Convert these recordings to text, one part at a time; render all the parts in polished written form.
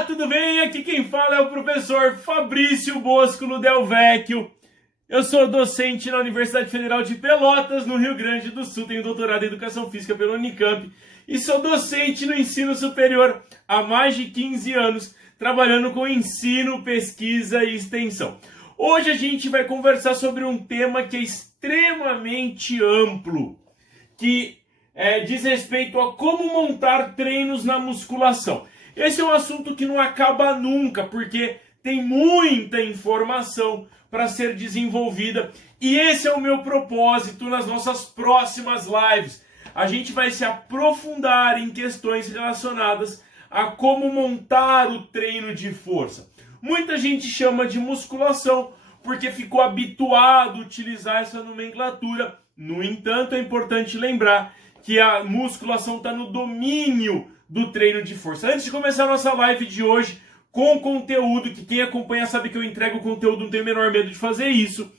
Olá, tudo bem? Aqui quem fala é o professor Fabrício Bosco Del Vecchio. Eu sou docente na Universidade Federal de Pelotas, no Rio Grande do Sul. Tenho doutorado em Educação Física pela Unicamp. E sou docente no ensino superior há mais de 15 anos, trabalhando com ensino, pesquisa e extensão. Hoje a gente vai conversar sobre um tema que é extremamente amplo, que diz respeito a como montar treinos na musculação. Esse é um assunto que não acaba nunca, porque tem muita informação para ser desenvolvida. E esse é o meu propósito nas nossas próximas lives. A gente vai se aprofundar em questões relacionadas a como montar o treino de força. Muita gente chama de musculação porque ficou habituado a utilizar essa nomenclatura. No entanto, é importante lembrar que a musculação está no domínio do treino de força. Antes de começar a nossa live de hoje, com conteúdo, que quem acompanha sabe que eu entrego conteúdo, não tenho o menor medo de fazer isso,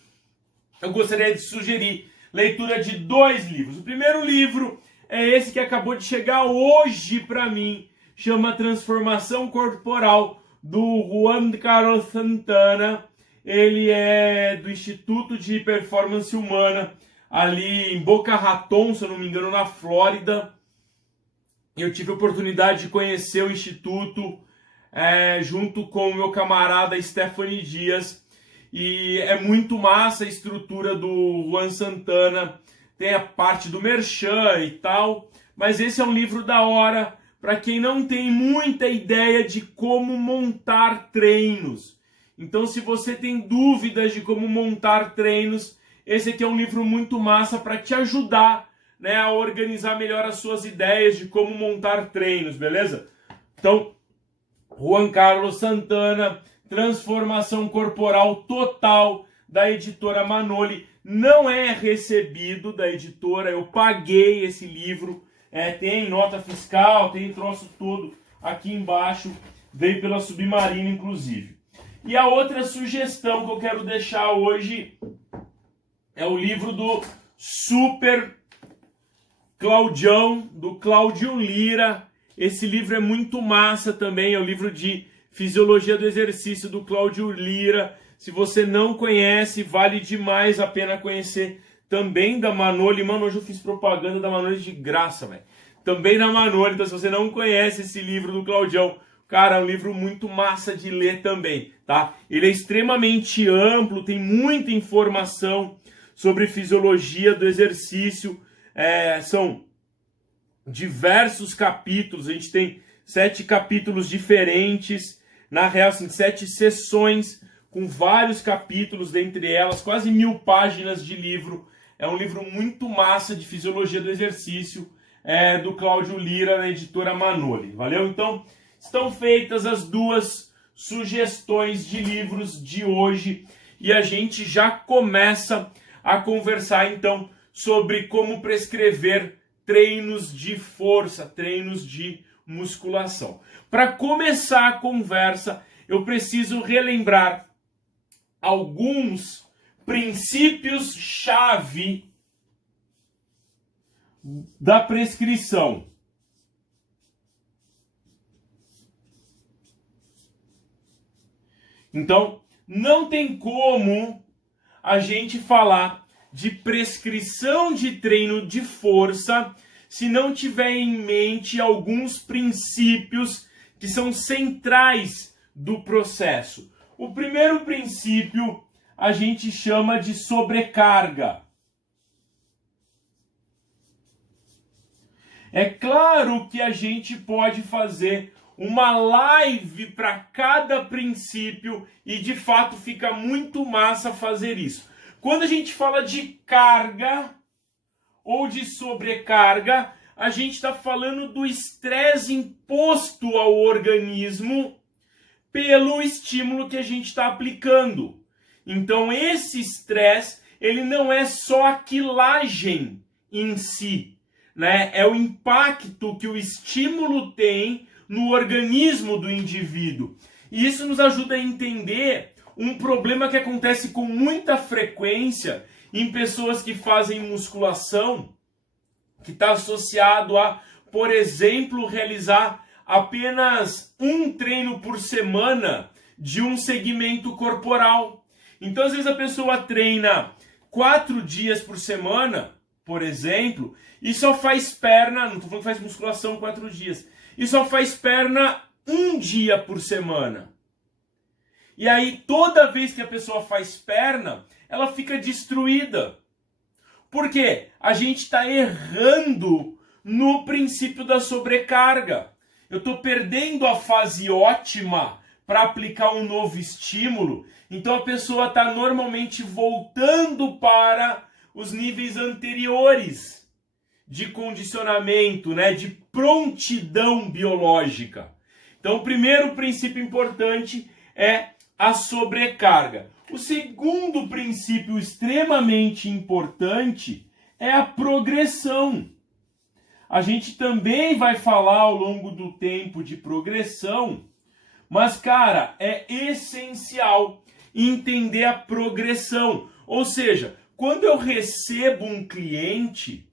eu gostaria de sugerir leitura de 2 livros. O primeiro livro é esse que acabou de chegar hoje para mim, chama Transformação Corporal, do Juan Carlos Santana. Ele é do Instituto de Performance Humana, ali em Boca Raton, se eu não me engano, na Flórida. Eu tive a oportunidade de conhecer o Instituto junto com o meu camarada Stephanie Dias. E é muito massa a estrutura do Juan Santana. Tem a parte do merchan e tal. Mas esse é um livro da hora para quem não tem muita ideia de como montar treinos. Então, se você tem dúvidas de como montar treinos, esse aqui é um livro muito massa para te ajudar, né, a organizar melhor as suas ideias de como montar treinos, beleza? Então, Juan Carlos Santana, Transformação Corporal Total, da editora Manoli. Não é recebido da editora, eu paguei esse livro, tem nota fiscal, tem troço todo aqui embaixo, veio pela Submarino, inclusive. E a outra sugestão que eu quero deixar hoje é o livro do Super Claudião, do Cláudio Lira. Esse livro é muito massa também, é o livro de Fisiologia do Exercício do Cláudio Lira. Se você não conhece, vale demais a pena conhecer. Também da Manoli. Mano, hoje eu fiz propaganda da Manoli de graça, velho. Também da Manoli, então se você não conhece esse livro do Claudião, cara, é um livro muito massa de ler também, tá? Ele é extremamente amplo, tem muita informação sobre fisiologia do exercício. São diversos capítulos, a gente tem 7 capítulos diferentes, na real, assim, 7 sessões com vários capítulos, dentre elas, quase 1000 páginas de livro. É um livro muito massa de fisiologia do exercício, do Cláudio Lira, na editora Manoli. Valeu? Então, estão feitas as 2 sugestões de livros de hoje e a gente já começa a conversar, então, sobre como prescrever treinos de força, treinos de musculação. Para começar a conversa, eu preciso relembrar alguns princípios-chave da prescrição. Então, não tem como a gente falar de prescrição de treino de força se não tiver em mente alguns princípios que são centrais do processo. O primeiro princípio a gente chama de sobrecarga. É claro que a gente pode fazer uma live para cada princípio e de fato fica muito massa fazer isso. Quando a gente fala de carga ou de sobrecarga, a gente está falando do estresse imposto ao organismo pelo estímulo que a gente está aplicando. Então esse estresse, ele não é só a quilagem em si, né? É o impacto que o estímulo tem no organismo do indivíduo. E isso nos ajuda a entender um problema que acontece com muita frequência em pessoas que fazem musculação, que está associado a, por exemplo, realizar apenas um treino por semana de um segmento corporal. Então, às vezes a pessoa treina 4 dias por semana, por exemplo, e só faz perna, não estou falando que faz musculação 4 dias, e só faz perna um dia por semana. E aí, toda vez que a pessoa faz perna, ela fica destruída. Por quê? A gente está errando no princípio da sobrecarga. Eu estou perdendo a fase ótima para aplicar um novo estímulo. Então a pessoa está normalmente voltando para os níveis anteriores de condicionamento, né, de prontidão biológica. Então o primeiro princípio importante é a sobrecarga. O segundo princípio extremamente importante é a progressão. A gente também vai falar ao longo do tempo de progressão, mas, cara, é essencial entender a progressão. Ou seja, quando eu recebo um cliente,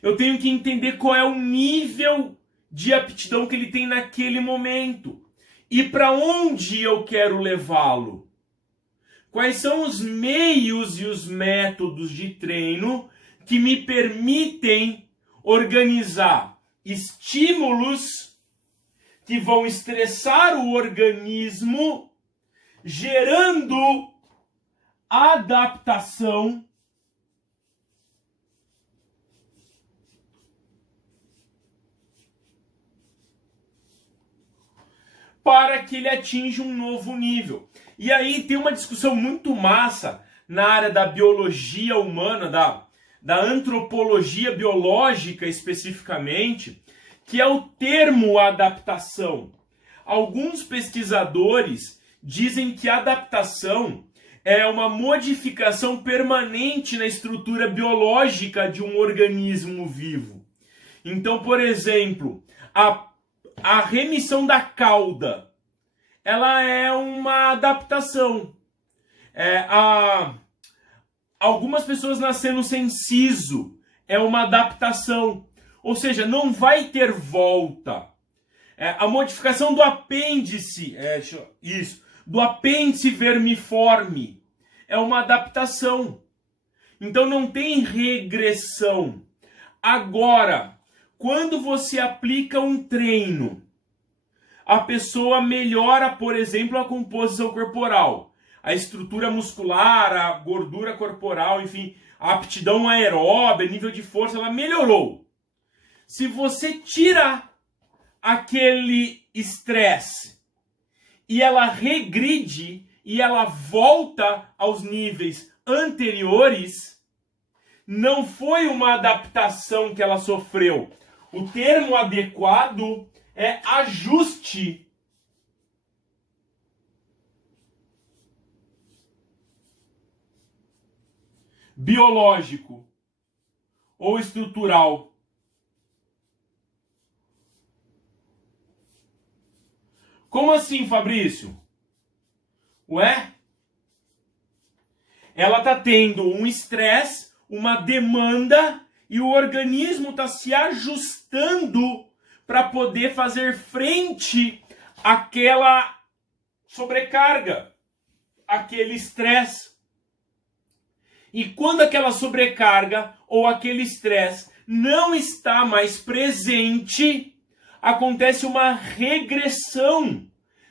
eu tenho que entender qual é o nível de aptidão que ele tem naquele momento e para onde eu quero levá-lo. Quais são os meios e os métodos de treino que me permitem organizar estímulos que vão estressar o organismo, gerando adaptação para que ele atinja um novo nível. E aí tem uma discussão muito massa na área da biologia humana, da antropologia biológica especificamente, que é o termo adaptação. Alguns pesquisadores dizem que a adaptação é uma modificação permanente na estrutura biológica de um organismo vivo. Então, por exemplo, a remissão da cauda, ela é uma adaptação. Algumas pessoas nascendo sem siso é uma adaptação. Ou seja, não vai ter volta. A modificação do apêndice, do apêndice vermiforme, é uma adaptação. Então não tem regressão. Agora, quando você aplica um treino, a pessoa melhora, por exemplo, a composição corporal, a estrutura muscular, a gordura corporal, enfim, a aptidão aeróbica, nível de força, ela melhorou. Se você tira aquele estresse e ela regride e ela volta aos níveis anteriores, não foi uma adaptação que ela sofreu. O termo adequado é ajuste. Biológico ou estrutural. Como assim, Fabrício? Ué? Ela está tendo um estresse, uma demanda, e o organismo está se ajustando para poder fazer frente àquela sobrecarga, aquele estresse. E quando aquela sobrecarga ou aquele estresse não está mais presente, acontece uma regressão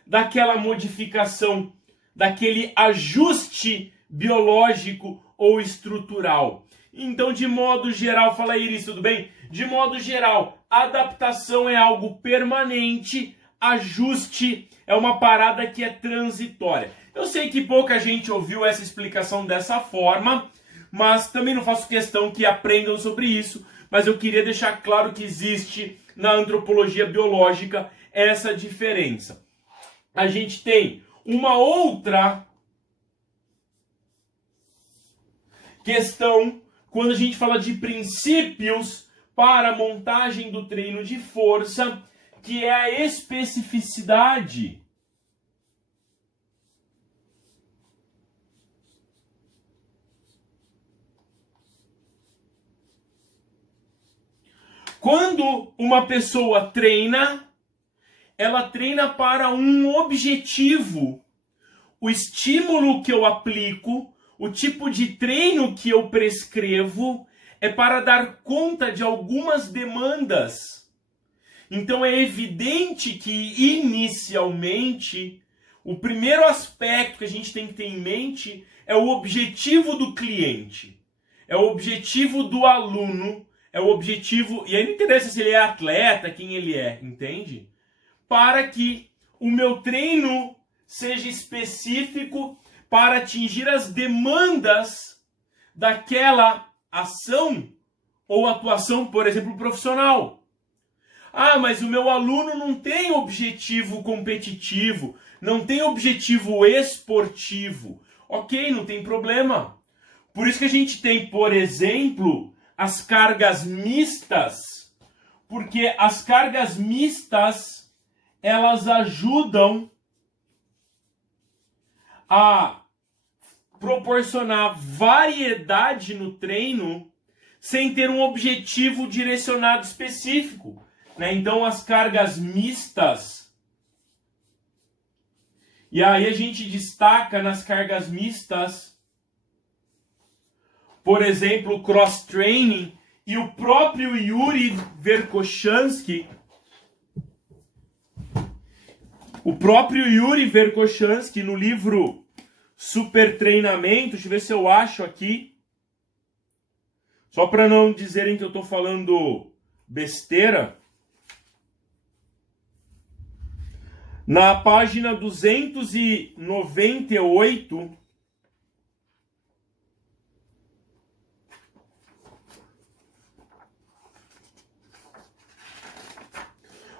daquela modificação, daquele ajuste biológico ou estrutural. Então, de modo geral, fala aí, Iris, tudo bem? De modo geral, adaptação é algo permanente, ajuste é uma parada que é transitória. Eu sei que pouca gente ouviu essa explicação dessa forma, mas também não faço questão que aprendam sobre isso, mas eu queria deixar claro que existe na antropologia biológica essa diferença. A gente tem uma outra questão quando a gente fala de princípios para a montagem do treino de força, que é a especificidade. Quando uma pessoa treina, ela treina para um objetivo. O estímulo que eu aplico, o tipo de treino que eu prescrevo é para dar conta de algumas demandas. Então é evidente que inicialmente o primeiro aspecto que a gente tem que ter em mente é o objetivo do cliente, é o objetivo do aluno, é o objetivo, e aí não interessa se ele é atleta, quem ele é, entende? Para que o meu treino seja específico para atingir as demandas daquela ação ou atuação, por exemplo, profissional. Ah, mas o meu aluno não tem objetivo competitivo, não tem objetivo esportivo. Ok, não tem problema. Por isso que a gente tem, por exemplo, as cargas mistas, porque as cargas mistas, elas ajudam a proporcionar variedade no treino sem ter um objetivo direcionado específico, né? Então as cargas mistas, e aí a gente destaca nas cargas mistas, por exemplo, o cross-training, e o próprio Yuri Verkhoshansky, no livro Super Treinamento, deixa eu ver se eu acho aqui, só para não dizerem que eu estou falando besteira, na página 298,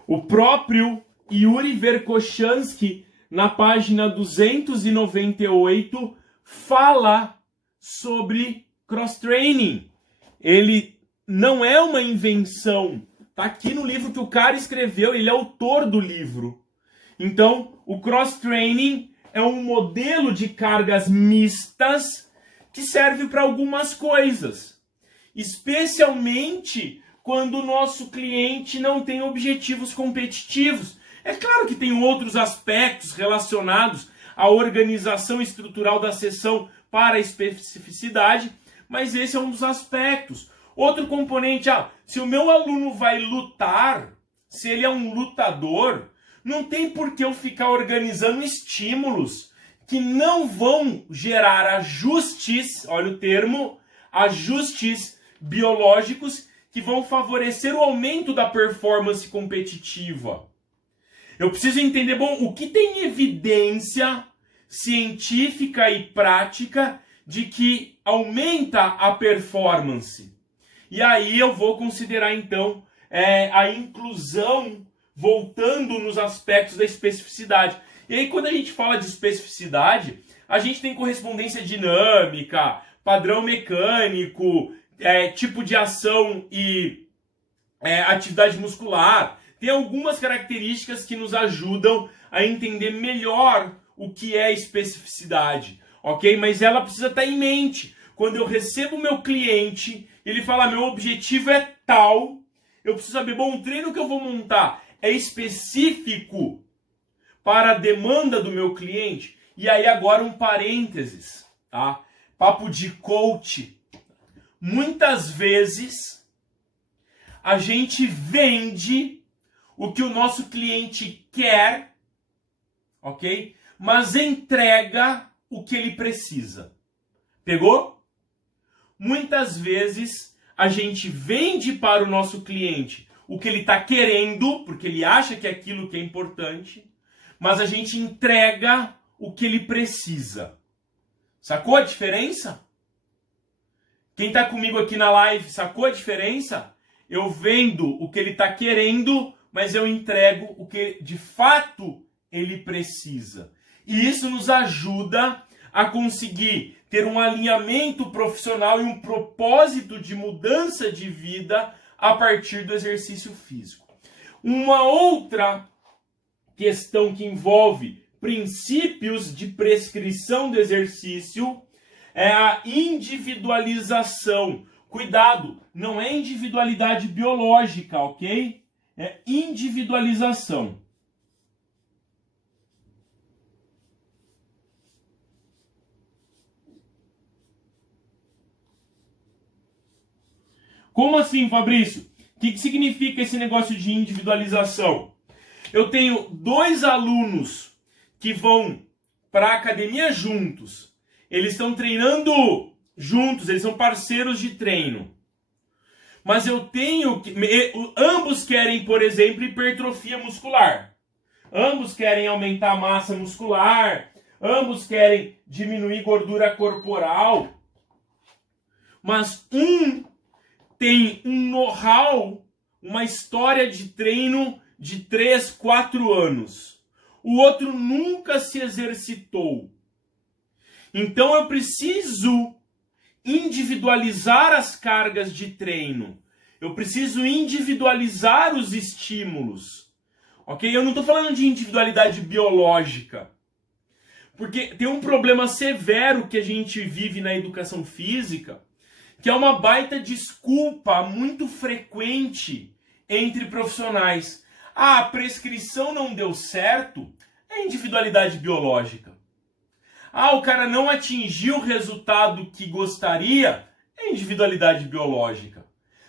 o próprio Yuri Verkhoshansky, na página 298, fala sobre cross-training. Ele não é uma invenção. Está aqui no livro que o cara escreveu, ele é autor do livro. Então, o cross-training é um modelo de cargas mistas que serve para algumas coisas. Especialmente quando o nosso cliente não tem objetivos competitivos. É claro que tem outros aspectos relacionados à organização estrutural da sessão para a especificidade, mas esse é um dos aspectos. Outro componente, se o meu aluno vai lutar, se ele é um lutador, não tem por que eu ficar organizando estímulos que não vão gerar ajustes, olha o termo, ajustes biológicos que vão favorecer o aumento da performance competitiva. Eu preciso entender, o que tem evidência científica e prática de que aumenta a performance. E aí eu vou considerar, então, a inclusão voltando nos aspectos da especificidade. E aí, quando a gente fala de especificidade, a gente tem correspondência dinâmica, padrão mecânico, tipo de ação e atividade muscular. Tem algumas características que nos ajudam a entender melhor o que é especificidade, ok? Mas ela precisa estar em mente. Quando eu recebo o meu cliente, ele fala, meu objetivo é tal, eu preciso saber, o treino que eu vou montar é específico para a demanda do meu cliente? E aí agora um parênteses, tá? Papo de coach. Muitas vezes a gente vende o que o nosso cliente quer, ok? Mas entrega o que ele precisa. Pegou? Muitas vezes a gente vende para o nosso cliente o que ele está querendo, porque ele acha que é aquilo que é importante, mas a gente entrega o que ele precisa. Sacou a diferença? Quem está comigo aqui na live, sacou a diferença? Eu vendo o que ele está querendo, mas eu entrego o que de fato ele precisa. E isso nos ajuda a conseguir ter um alinhamento profissional e um propósito de mudança de vida a partir do exercício físico. Uma outra questão que envolve princípios de prescrição do exercício é a individualização. Cuidado, não é individualidade biológica, ok? É individualização. Como assim, Fabrício? O que significa esse negócio de individualização? Eu tenho 2 alunos que vão para a academia juntos. Eles estão treinando juntos, eles são parceiros de treino. Mas eu tenho que... Ambos querem, por exemplo, hipertrofia muscular. Ambos querem aumentar a massa muscular. Ambos querem diminuir gordura corporal. Mas um tem um know-how, uma história de treino de 3, 4 anos. O outro nunca se exercitou. Então eu preciso individualizar as cargas de treino. Eu preciso individualizar os estímulos. Ok? Eu não estou falando de individualidade biológica. Porque tem um problema severo que a gente vive na educação física, que é uma baita desculpa muito frequente entre profissionais. Ah, a prescrição não deu certo, é individualidade biológica. Ah, o cara não atingiu o resultado que gostaria, é individualidade biológica.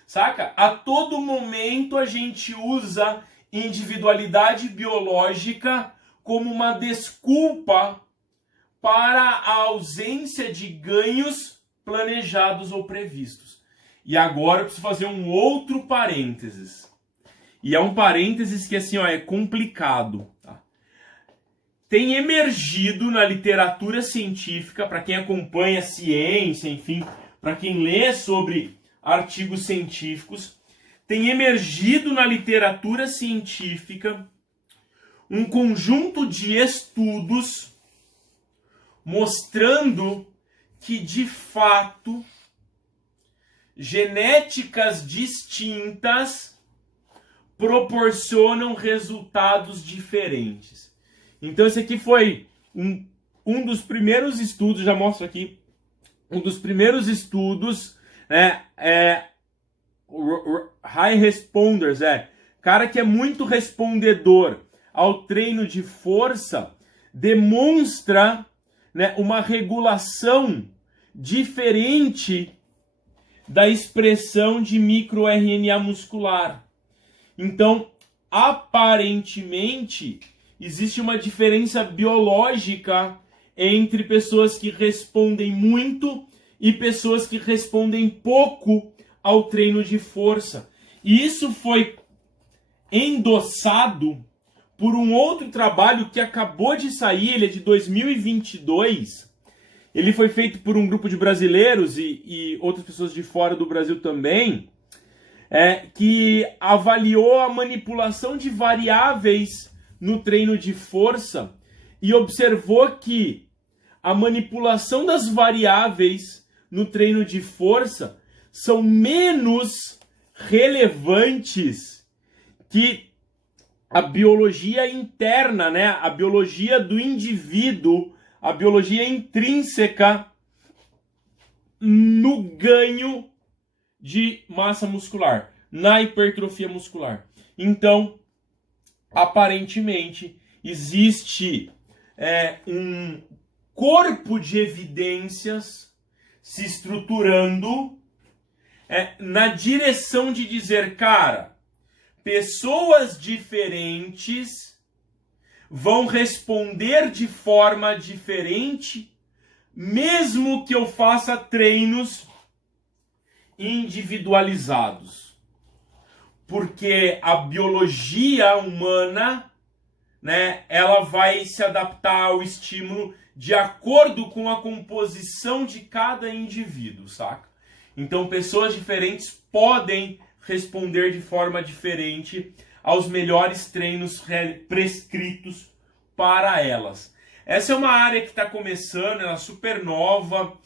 Saca? A todo momento a gente usa individualidade biológica como uma desculpa para a ausência de ganhos planejados ou previstos. E agora eu preciso fazer um outro parênteses. E é um parênteses que assim, ó, é complicado. Tá? Tem emergido na literatura científica, para quem acompanha a ciência, enfim, para quem lê sobre artigos científicos, tem emergido na literatura científica um conjunto de estudos mostrando que, de fato, genéticas distintas proporcionam resultados diferentes. Então esse aqui foi um dos primeiros estudos, já mostro aqui, um dos primeiros estudos, né, high responders, cara que é muito respondedor ao treino de força, demonstra, né, uma regulação diferente da expressão de microRNA muscular. Então, aparentemente, existe uma diferença biológica entre pessoas que respondem muito e pessoas que respondem pouco ao treino de força. E isso foi endossado por um outro trabalho que acabou de sair, ele é de 2022. Ele foi feito por um grupo de brasileiros e outras pessoas de fora do Brasil também, que avaliou a manipulação de variáveis no treino de força e observou que a manipulação das variáveis no treino de força são menos relevantes que a biologia interna, né? A biologia do indivíduo, a biologia intrínseca no ganho de massa muscular, na hipertrofia muscular. Então, aparentemente, existe um corpo de evidências se estruturando na direção de dizer, cara, pessoas diferentes vão responder de forma diferente, mesmo que eu faça treinos individualizados. Porque a biologia humana, né, ela vai se adaptar ao estímulo de acordo com a composição de cada indivíduo, saca? Então, pessoas diferentes podem responder de forma diferente aos melhores treinos prescritos para elas. Essa é uma área que está começando, ela é super nova,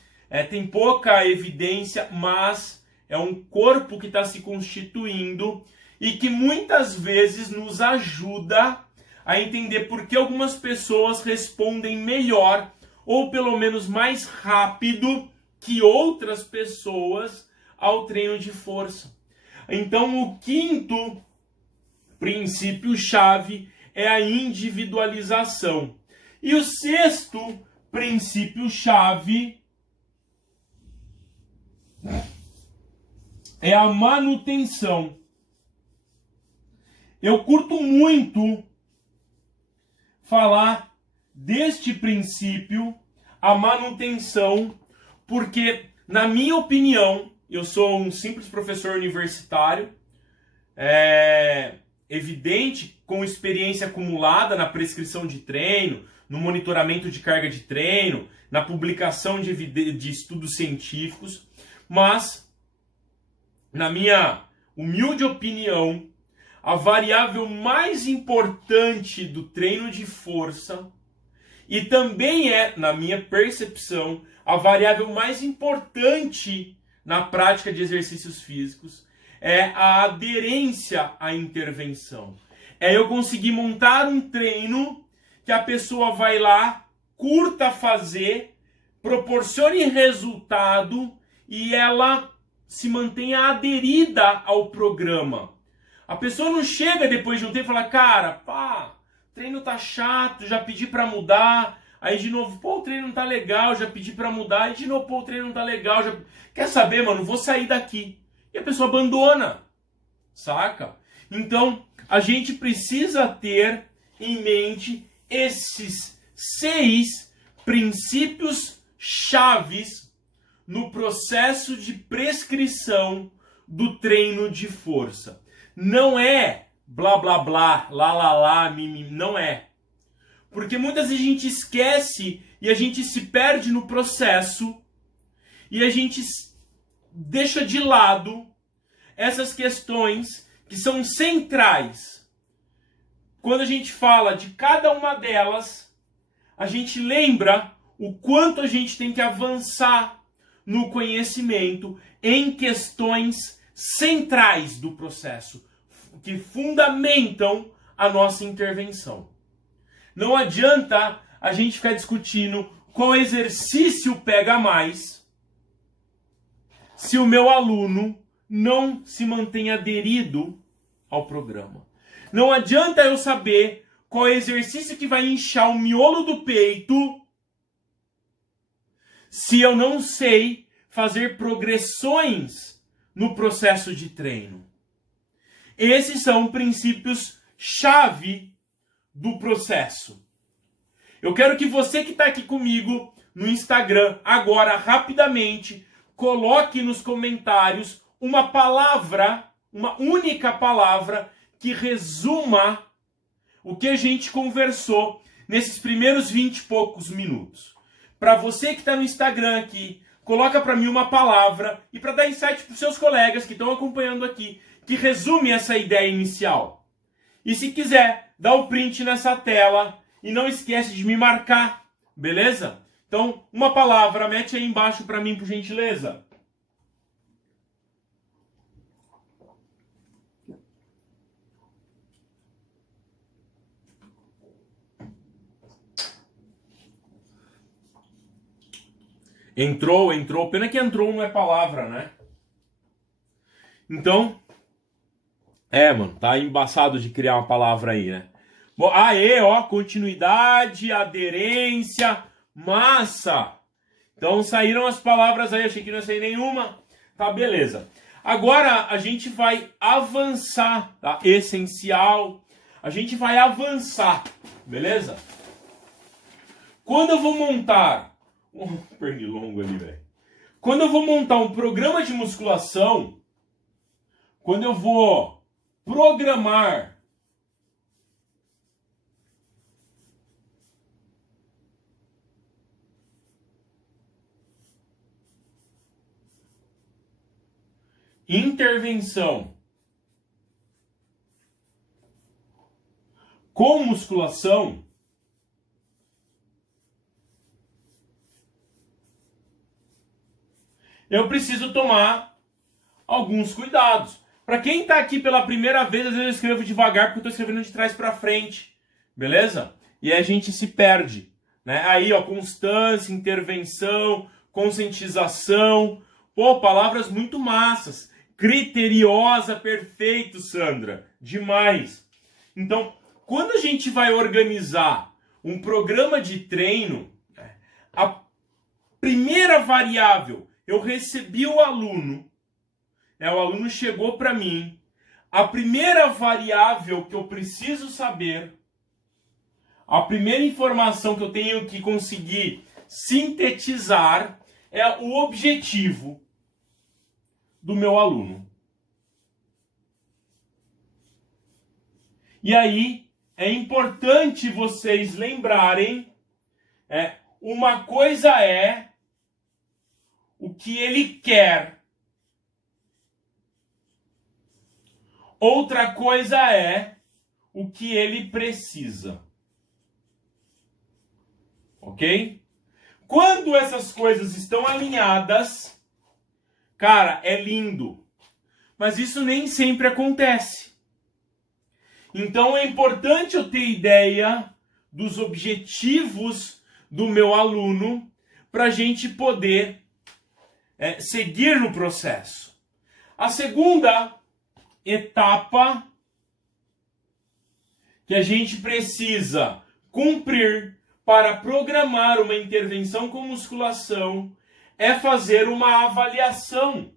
tem pouca evidência, mas é um corpo que está se constituindo e que muitas vezes nos ajuda a entender por que algumas pessoas respondem melhor ou pelo menos mais rápido que outras pessoas ao treino de força. Então, o quinto princípio-chave é a individualização. E o sexto princípio-chave é a manutenção. Eu curto muito falar deste princípio, a manutenção, porque, na minha opinião, eu sou um simples professor universitário, evidente, com experiência acumulada na prescrição de treino, no monitoramento de carga de treino, na publicação de estudos científicos, mas, na minha humilde opinião, a variável mais importante do treino de força, e também na minha percepção, a variável mais importante na prática de exercícios físicos, é a aderência à intervenção. É eu conseguir montar um treino que a pessoa vai lá, curta fazer, proporcione resultado e ela se mantenha aderida ao programa. A pessoa não chega depois de um tempo e fala, cara, pá, o treino tá chato, já pedi pra mudar. Aí de novo, pô, o treino não tá legal, já pedi pra mudar. E de novo, pô, o treino não tá legal. Quer saber, mano, vou sair daqui. E a pessoa abandona, saca? Então, a gente precisa ter em mente esses 6 princípios chaves no processo de prescrição do treino de força. Não é blá blá blá, lá lá lá, mimimi, não é. Porque muitas vezes a gente esquece e a gente se perde no processo e a gente deixa de lado essas questões que são centrais. Quando a gente fala de cada uma delas, a gente lembra o quanto a gente tem que avançar no conhecimento em questões centrais do processo, que fundamentam a nossa intervenção. Não adianta a gente ficar discutindo qual exercício pega mais se o meu aluno não se mantém aderido ao programa. Não adianta eu saber qual exercício que vai inchar o miolo do peito se eu não sei fazer progressões no processo de treino. Esses são princípios-chave do processo. Eu quero que você que está aqui comigo no Instagram, agora, rapidamente, coloque nos comentários uma palavra, uma única palavra, que resuma o que a gente conversou nesses primeiros 20 e poucos minutos. Para você que está no Instagram aqui, coloca para mim uma palavra e para dar insight para os seus colegas que estão acompanhando aqui, que resume essa ideia inicial. E se quiser, dá o print nessa tela e não esquece de me marcar, beleza? Então, uma palavra, mete aí embaixo para mim, por gentileza. Entrou. Pena que entrou não é palavra, né? Então, mano, tá embaçado de criar uma palavra aí, né? Bom, continuidade, aderência, massa. Então saíram as palavras aí, achei que não ia sair nenhuma. Tá, beleza. Agora a gente vai avançar, tá? Essencial. A gente vai avançar, beleza? Quando eu vou montar... pernilongo ali, velho. Quando eu vou montar um programa de musculação, quando eu vou programar intervenção com musculação, eu preciso tomar alguns cuidados. Para quem está aqui pela primeira vez, às vezes eu escrevo devagar porque eu estou escrevendo de trás para frente, beleza? E aí a gente se perde, né? Aí, ó, constância, intervenção, conscientização, pô, palavras muito massas. Criteriosa, perfeito, Sandra, demais. Então, quando a gente vai organizar um programa de treino, a primeira variável, eu recebi o aluno, o aluno chegou para mim, a primeira variável que eu preciso saber, a primeira informação que eu tenho que conseguir sintetizar é o objetivo do meu aluno. E aí é importante vocês lembrarem, uma coisa é o que ele quer, outra coisa é o que ele precisa. Ok? Quando essas coisas estão alinhadas, cara, é lindo. Mas isso nem sempre acontece. Então é importante eu ter ideia dos objetivos do meu aluno para a gente poder seguir no processo. A segunda etapa que a gente precisa cumprir para programar uma intervenção com musculação é fazer uma avaliação.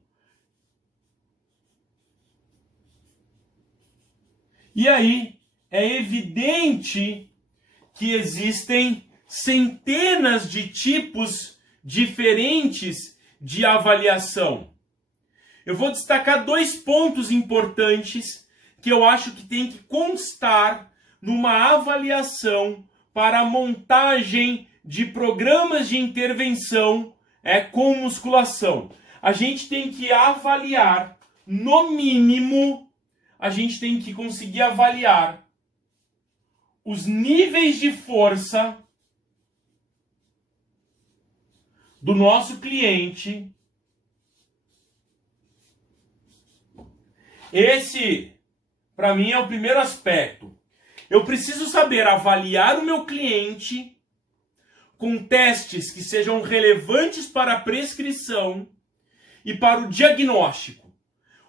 E aí é evidente que existem centenas de tipos diferentes de avaliação. Eu vou destacar 2 pontos importantes que eu acho que tem que constar numa avaliação para a montagem de programas de intervenção com musculação. A gente tem que avaliar, no mínimo, a gente tem que conseguir avaliar os níveis de força do nosso cliente. Esse, para mim, é o primeiro aspecto. Eu preciso saber avaliar o meu cliente com testes que sejam relevantes para a prescrição e para o diagnóstico.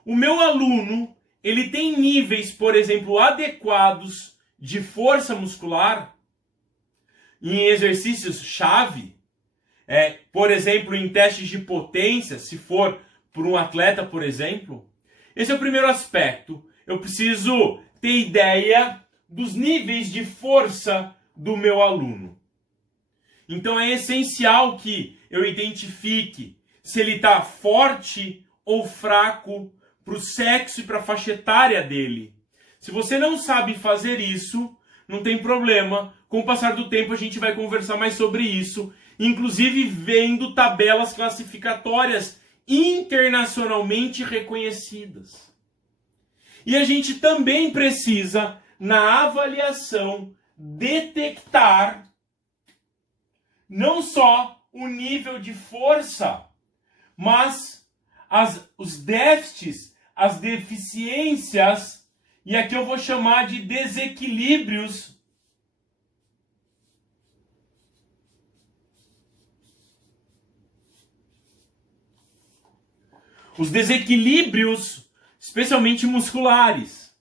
O meu aluno, ele tem níveis, por exemplo, adequados de força muscular em exercícios-chave, por exemplo, em testes de potência, se for por um atleta, por exemplo. Esse é o primeiro aspecto. Eu preciso ter ideia dos níveis de força do meu aluno. Então é essencial que eu identifique se ele está forte ou fraco para o sexo e para a faixa etária dele. Se você não sabe fazer isso, não tem problema. Com o passar do tempo a gente vai conversar mais sobre isso, inclusive vendo tabelas classificatórias internacionalmente reconhecidas. E a gente também precisa, na avaliação, detectar não só o nível de força, mas os déficits, as deficiências, e aqui eu vou chamar de desequilíbrios os desequilíbrios, especialmente musculares.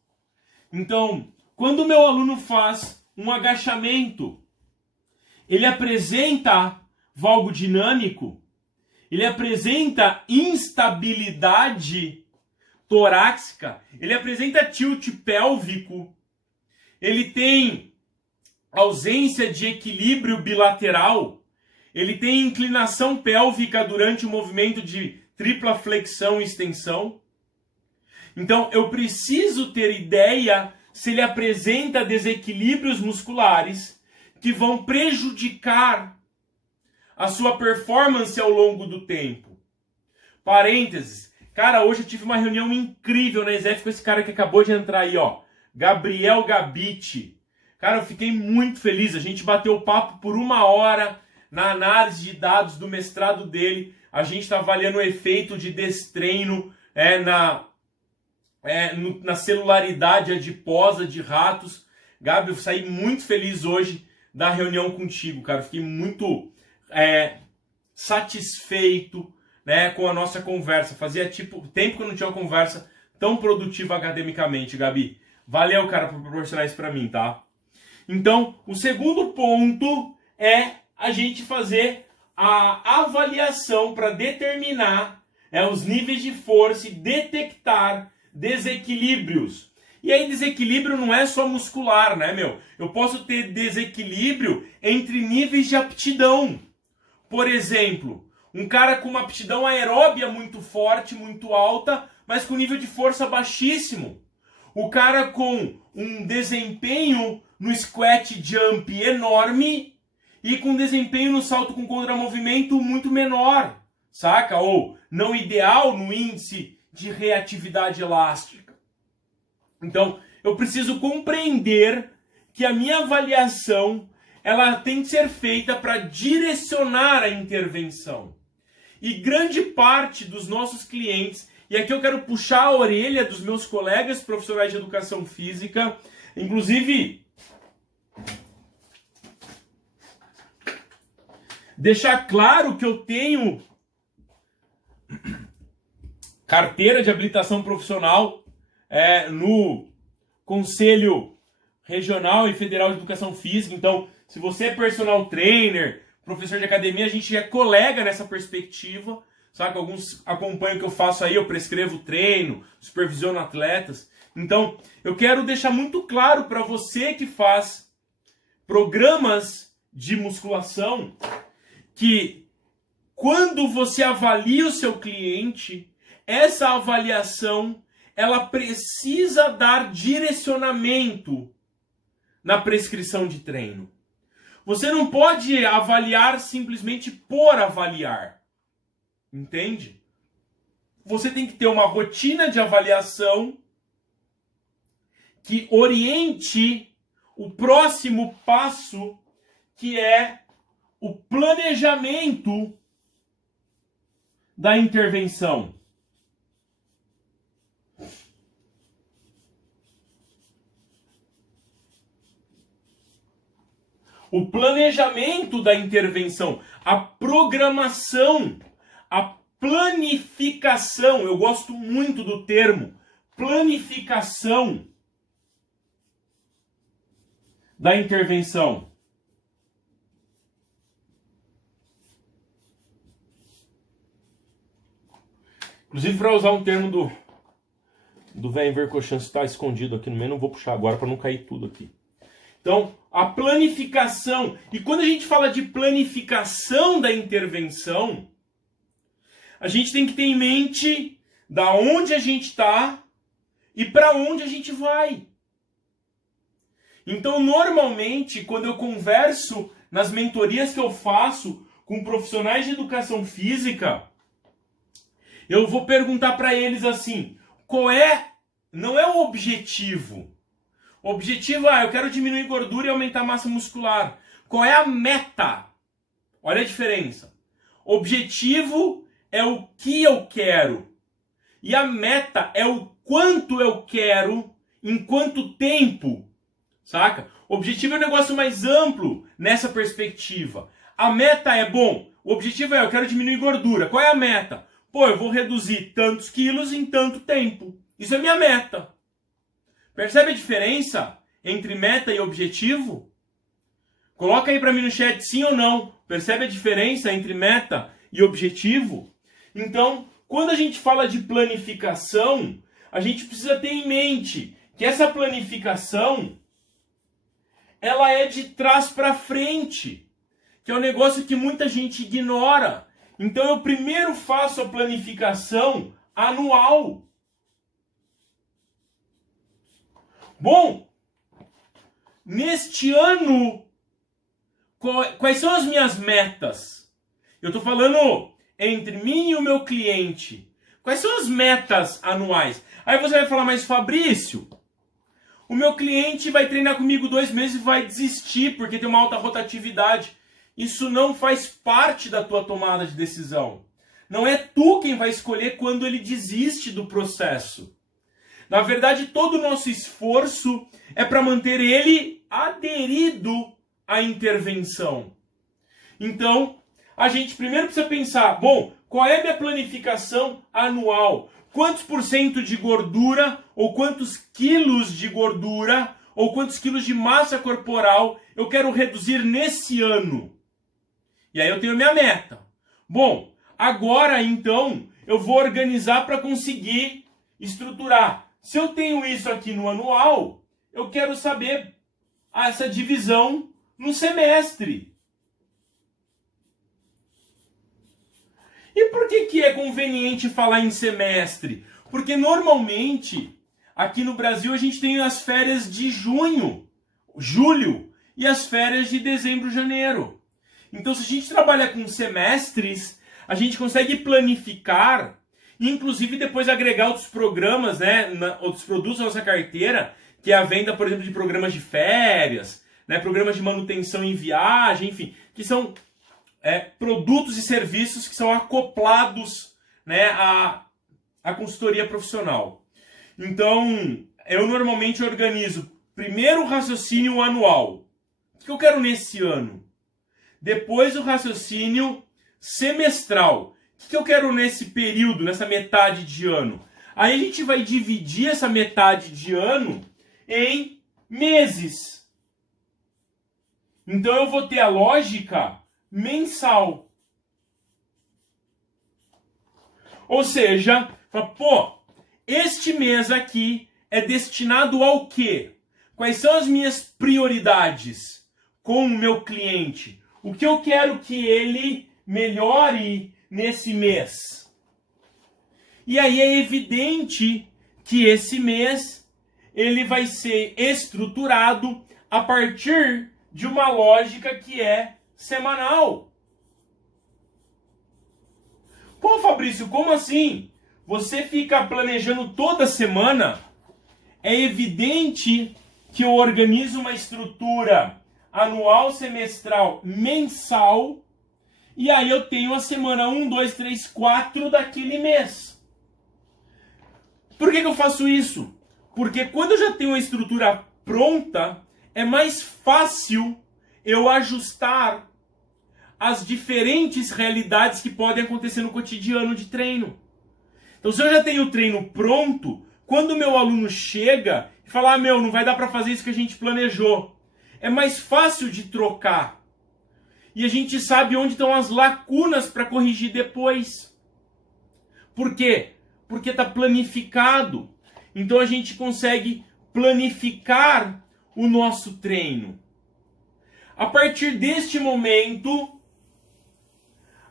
Então, quando o meu aluno faz um agachamento, ele apresenta valgo dinâmico, ele apresenta instabilidade torácica, ele apresenta tilt pélvico, ele tem ausência de equilíbrio bilateral, ele tem inclinação pélvica durante o movimento de tripla flexão e extensão. Então, eu preciso ter ideia se ele apresenta desequilíbrios musculares que vão prejudicar a sua performance ao longo do tempo. Parênteses. Cara, hoje eu tive uma reunião incrível na ESEF com esse cara que acabou de entrar aí, ó. Gabriel Gabiti. Cara, eu fiquei muito feliz. A gente bateu papo por 1 hora na análise de dados do mestrado dele. A gente está avaliando o efeito de destreino na celularidade adiposa de ratos. Gabi, eu saí muito feliz hoje da reunião contigo, cara. Fiquei muito satisfeito, né, com a nossa conversa. Fazia tempo que eu não tinha uma conversa tão produtiva academicamente, Gabi. Valeu, cara, por proporcionar isso para mim, tá? Então, o segundo ponto é a gente fazer a avaliação para determinar é os níveis de força e detectar desequilíbrios. E aí desequilíbrio não é só muscular, né, meu? Eu posso ter desequilíbrio entre níveis de aptidão. Por exemplo, um cara com uma aptidão aeróbia muito forte, muito alta, mas com nível de força baixíssimo. O cara com um desempenho no squat jump enorme e com desempenho no salto com contramovimento muito menor, saca? Ou não ideal no índice de reatividade elástica. Então, eu preciso compreender que a minha avaliação ela tem que ser feita para direcionar a intervenção. E grande parte dos nossos clientes, e aqui eu quero puxar a orelha dos meus colegas profissionais de educação física, inclusive deixar claro que eu tenho carteira de habilitação profissional no Conselho Regional e Federal de Educação Física. Então, se você é personal trainer, professor de academia, a gente é colega nessa perspectiva, sabe? Alguns acompanham o que eu faço aí, eu prescrevo treino, supervisiono atletas. Então, eu quero deixar muito claro para você que faz programas de musculação que quando você avalia o seu cliente, essa avaliação ela precisa dar direcionamento na prescrição de treino. Você não pode avaliar simplesmente por avaliar. Entende? Você tem que ter uma rotina de avaliação que oriente o próximo passo, que é o planejamento da intervenção. O planejamento da intervenção, a programação, a planificação, eu gosto muito do termo, planificação da intervenção. Inclusive, para usar um termo do Velho Vercochan, está escondido aqui no meio, não vou puxar agora para não cair tudo aqui. Então, a planificação, e quando a gente fala de planificação da intervenção, a gente tem que ter em mente da onde a gente está e para onde a gente vai. Então, normalmente, quando eu converso nas mentorias que eu faço com profissionais de educação física, eu vou perguntar para eles assim, não é o objetivo. O objetivo é, eu quero diminuir gordura e aumentar a massa muscular. Qual é a meta? Olha a diferença. Objetivo é o que eu quero. E a meta é o quanto eu quero, em quanto tempo. Saca? O objetivo é um negócio mais amplo nessa perspectiva. A meta é, o objetivo é, eu quero diminuir gordura. Qual é a meta? Eu vou reduzir tantos quilos em tanto tempo. Isso é minha meta. Percebe a diferença entre meta e objetivo? Coloca aí para mim no chat sim ou não. Percebe a diferença entre meta e objetivo? Então, quando a gente fala de planificação, a gente precisa ter em mente que essa planificação ela é de trás para frente, que é um negócio que muita gente ignora. Então, eu primeiro faço a planificação anual. Neste ano, quais são as minhas metas? Eu estou falando entre mim e o meu cliente. Quais são as metas anuais? Aí você vai falar, mas Fabrício, o meu cliente vai treinar comigo 2 meses e vai desistir porque tem uma alta rotatividade. Isso não faz parte da tua tomada de decisão. Não é tu quem vai escolher quando ele desiste do processo. Na verdade, todo o nosso esforço é para manter ele aderido à intervenção. Então, a gente primeiro precisa pensar, qual é a minha planificação anual? Quantos % de gordura, ou quantos quilos de gordura, ou quantos quilos de massa corporal eu quero reduzir nesse ano? E aí eu tenho a minha meta. Agora então, eu vou organizar para conseguir estruturar. Se eu tenho isso aqui no anual, eu quero saber essa divisão no semestre. E por que é conveniente falar em semestre? Porque normalmente, aqui no Brasil, a gente tem as férias de junho, julho, e as férias de dezembro, janeiro. Então, se a gente trabalha com semestres, a gente consegue planificar, e inclusive depois agregar outros programas, né, outros produtos na nossa carteira, que é a venda, por exemplo, de programas de férias, né, programas de manutenção em viagem, enfim, que são produtos e serviços que são acoplados, né, à consultoria profissional. Então, eu normalmente organizo primeiro o raciocínio anual. O que eu quero nesse ano? Depois o raciocínio semestral. O que eu quero nesse período, nessa metade de ano? Aí a gente vai dividir essa metade de ano em meses. Então eu vou ter a lógica mensal. Ou seja, este mês aqui é destinado ao quê? Quais são as minhas prioridades com o meu cliente? O que eu quero que ele melhore nesse mês? E aí é evidente que esse mês ele vai ser estruturado a partir de uma lógica que é semanal. Pô, Fabrício, como assim? Você fica planejando toda semana? É evidente que eu organizo uma estrutura anual, semestral, mensal, e aí eu tenho a semana 1, 2, 3, 4 daquele mês. Por que eu faço isso? Porque quando eu já tenho a estrutura pronta, é mais fácil eu ajustar as diferentes realidades que podem acontecer no cotidiano de treino. Então, se eu já tenho o treino pronto, quando o meu aluno chega e fala, não vai dar para fazer isso que a gente planejou, é mais fácil de trocar. E a gente sabe onde estão as lacunas para corrigir depois. Por quê? Porque está planificado. Então a gente consegue planificar o nosso treino. A partir deste momento,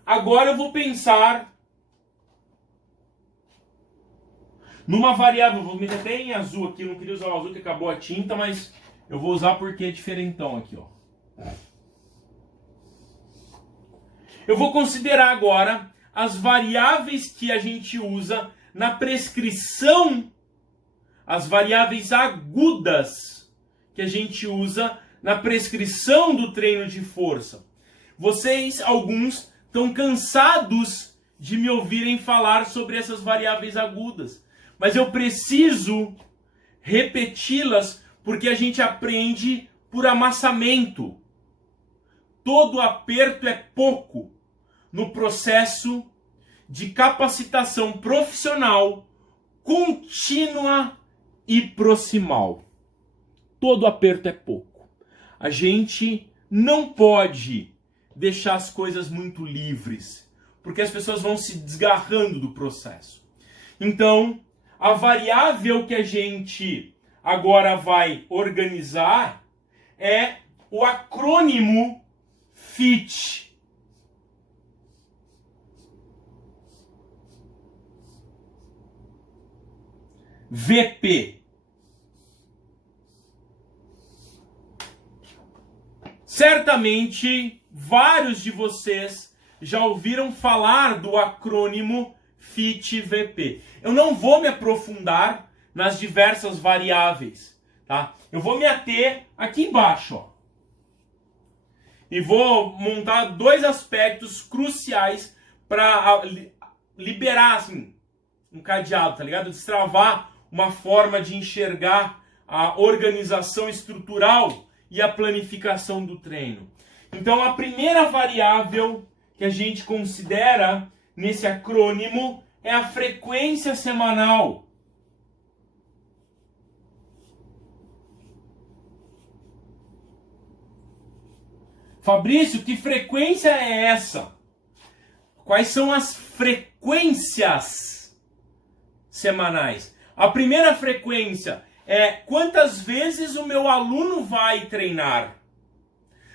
agora eu vou pensar numa variável. Vou meter até em azul aqui, eu não queria usar o azul que acabou a tinta, mas eu vou usar porque é diferentão aqui, ó. Eu vou considerar agora as variáveis que a gente usa na prescrição, as variáveis agudas que a gente usa na prescrição do treino de força. Vocês, alguns, estão cansados de me ouvirem falar sobre essas variáveis agudas, mas eu preciso repeti-las porque a gente aprende por amassamento. Todo aperto é pouco no processo de capacitação profissional contínua e proximal. Todo aperto é pouco. A gente não pode deixar as coisas muito livres, porque as pessoas vão se desgarrando do processo. Então, a variável que a gente agora vai organizar é o acrônimo FIT. VP. Certamente, vários de vocês já ouviram falar do acrônimo FIT-VP. Eu não vou me aprofundar nas diversas variáveis, tá? Eu vou me ater aqui embaixo, ó. E vou montar dois aspectos cruciais para liberar, assim, um cadeado, tá ligado? Destravar uma forma de enxergar a organização estrutural e a planificação do treino. Então, a primeira variável que a gente considera nesse acrônimo é a frequência semanal. Fabrício, que frequência é essa? Quais são as frequências frequências semanais. A primeira frequência é quantas vezes o meu aluno vai treinar.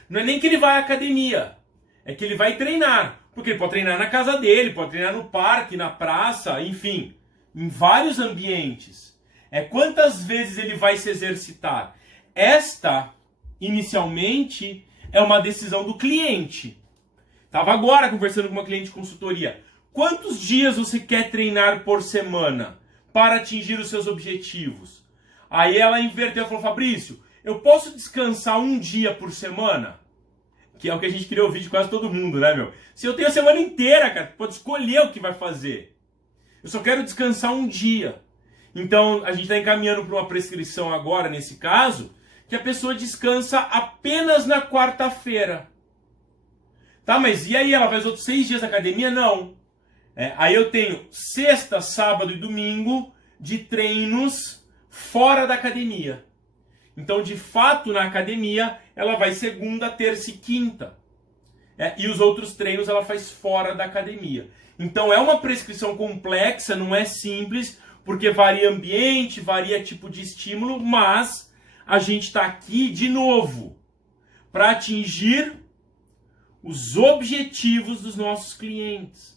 Não é nem que ele vai à academia, é que ele vai treinar. Porque ele pode treinar na casa dele, pode treinar no parque, na praça, enfim, em vários ambientes. É quantas vezes ele vai se exercitar. Esta, inicialmente, é uma decisão do cliente. Estava agora conversando com uma cliente de consultoria. Quantos dias você quer treinar por semana para atingir os seus objetivos? Aí ela inverteu e falou, Fabrício, eu posso descansar um dia por semana? Que é o que a gente queria ouvir de quase todo mundo, né, meu? Se eu tenho a semana inteira, cara, pode escolher o que vai fazer. Eu só quero descansar um dia. Então, a gente está encaminhando para uma prescrição agora, nesse caso, que a pessoa descansa apenas na quarta-feira. Tá, mas e aí? Ela faz outros 6 dias na academia? Não. Aí eu tenho sexta, sábado e domingo de treinos fora da academia. Então, de fato, na academia, ela vai segunda, terça e quinta. E os outros treinos ela faz fora da academia. Então, é uma prescrição complexa, não é simples, porque varia ambiente, varia tipo de estímulo, mas a gente está aqui, de novo, para atingir os objetivos dos nossos clientes.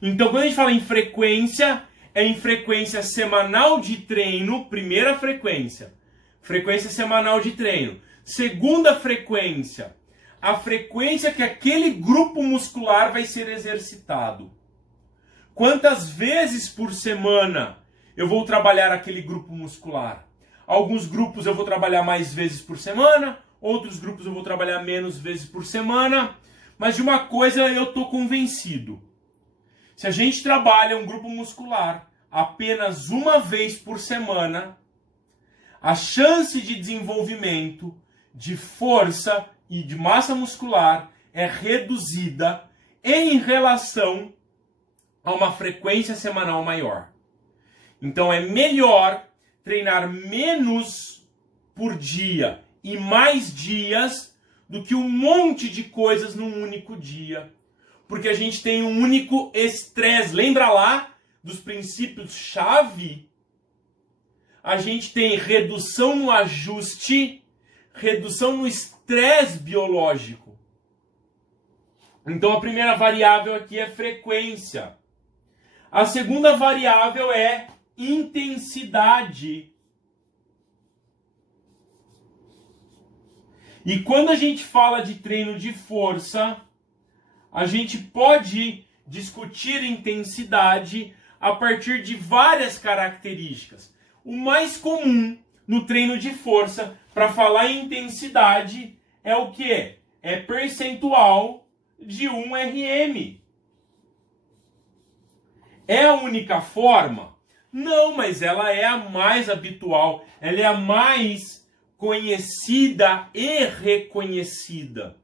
Então, quando a gente fala em frequência, é em frequência semanal de treino, primeira frequência. Frequência semanal de treino. Segunda frequência, a frequência que aquele grupo muscular vai ser exercitado. Quantas vezes por semana eu vou trabalhar aquele grupo muscular? Alguns grupos eu vou trabalhar mais vezes por semana, outros grupos eu vou trabalhar menos vezes por semana, mas de uma coisa eu estou convencido. Se a gente trabalha um grupo muscular apenas uma vez por semana, a chance de desenvolvimento, de força e de massa muscular é reduzida em relação a uma frequência semanal maior. Então é melhor treinar menos por dia e mais dias do que um monte de coisas num único dia. Porque a gente tem um único estresse. Lembra lá dos princípios-chave? A gente tem redução no ajuste, redução no estresse biológico. Então a primeira variável aqui é frequência. A segunda variável é intensidade. E quando a gente fala de treino de força, a gente pode discutir intensidade a partir de várias características. O mais comum no treino de força, para falar em intensidade, é o quê? É percentual de 1 RM. É a única forma? Não, mas ela é a mais habitual, ela é a mais conhecida e reconhecida.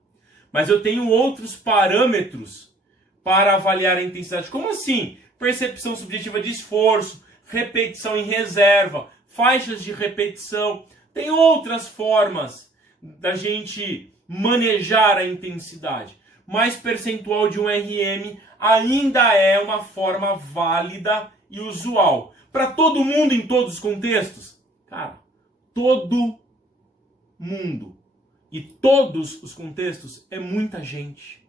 Mas eu tenho outros parâmetros para avaliar a intensidade. Como assim? Percepção subjetiva de esforço, repetição em reserva, faixas de repetição. Tem outras formas da gente manejar a intensidade. Mas percentual de 1 RM ainda é uma forma válida e usual. Para todo mundo em todos os contextos? Cara, todo mundo. E todos os contextos é muita gente.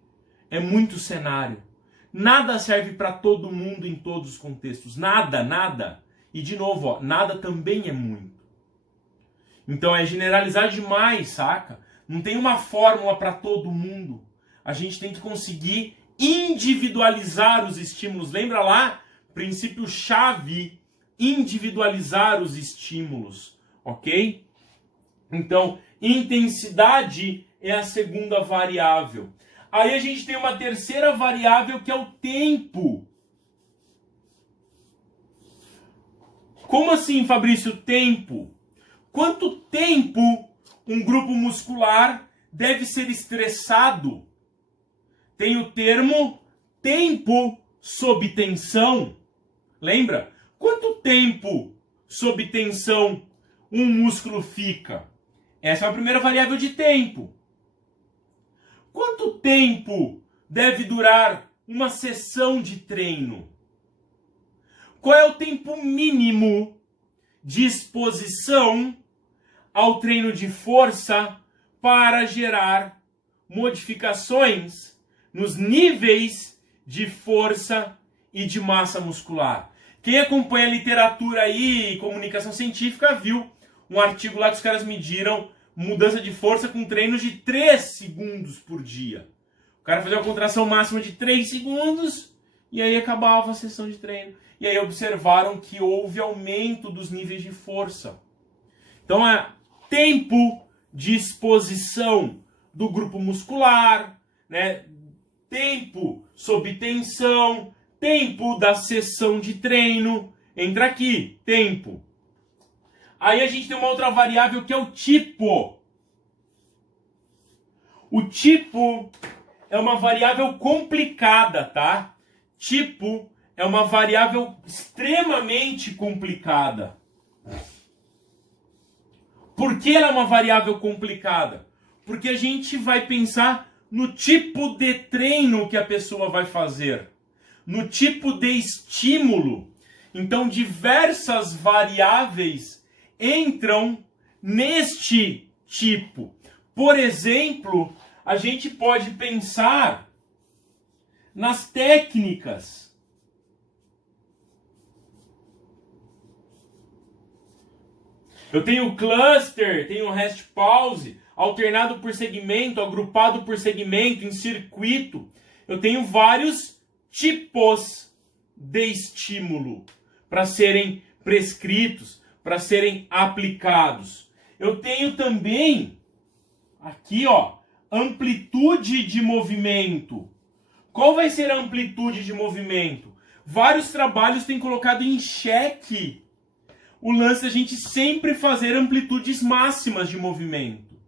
É muito cenário. Nada serve para todo mundo em todos os contextos. Nada, nada. E de novo, nada também é muito. Então é generalizar demais, saca? Não tem uma fórmula para todo mundo. A gente tem que conseguir individualizar os estímulos. Lembra lá? Princípio-chave, individualizar os estímulos. Ok? Então, intensidade é a segunda variável. Aí a gente tem uma terceira variável que é o tempo. Como assim, Fabrício, tempo? Quanto tempo um grupo muscular deve ser estressado? Tem o termo tempo sob tensão. Lembra? Quanto tempo sob tensão um músculo fica? Essa é a primeira variável de tempo. Quanto tempo deve durar uma sessão de treino? Qual é o tempo mínimo de exposição ao treino de força para gerar modificações nos níveis de força e de massa muscular? Quem acompanha a literatura aí, comunicação científica, viu um artigo lá que os caras mediram mudança de força com treinos de 3 segundos por dia. O cara fazia uma contração máxima de 3 segundos e aí acabava a sessão de treino. E aí observaram que houve aumento dos níveis de força. Então é tempo de exposição do grupo muscular, né? Tempo sob tensão, tempo da sessão de treino. Entra aqui, tempo. Aí a gente tem uma outra variável que é o tipo. O tipo é uma variável complicada, tá? Tipo é uma variável extremamente complicada. Por que ela é uma variável complicada? Porque a gente vai pensar no tipo de treino que a pessoa vai fazer, no tipo de estímulo. Então, diversas variáveis entram neste tipo. Por exemplo, a gente pode pensar nas técnicas. Eu tenho cluster, tenho rest pause, alternado por segmento, agrupado por segmento, em circuito. Eu tenho vários tipos de estímulo para serem prescritos, para serem aplicados. Eu tenho também, aqui ó, amplitude de movimento. Qual vai ser a amplitude de movimento? Vários trabalhos têm colocado em xeque o lance da gente sempre fazer amplitudes máximas de movimento.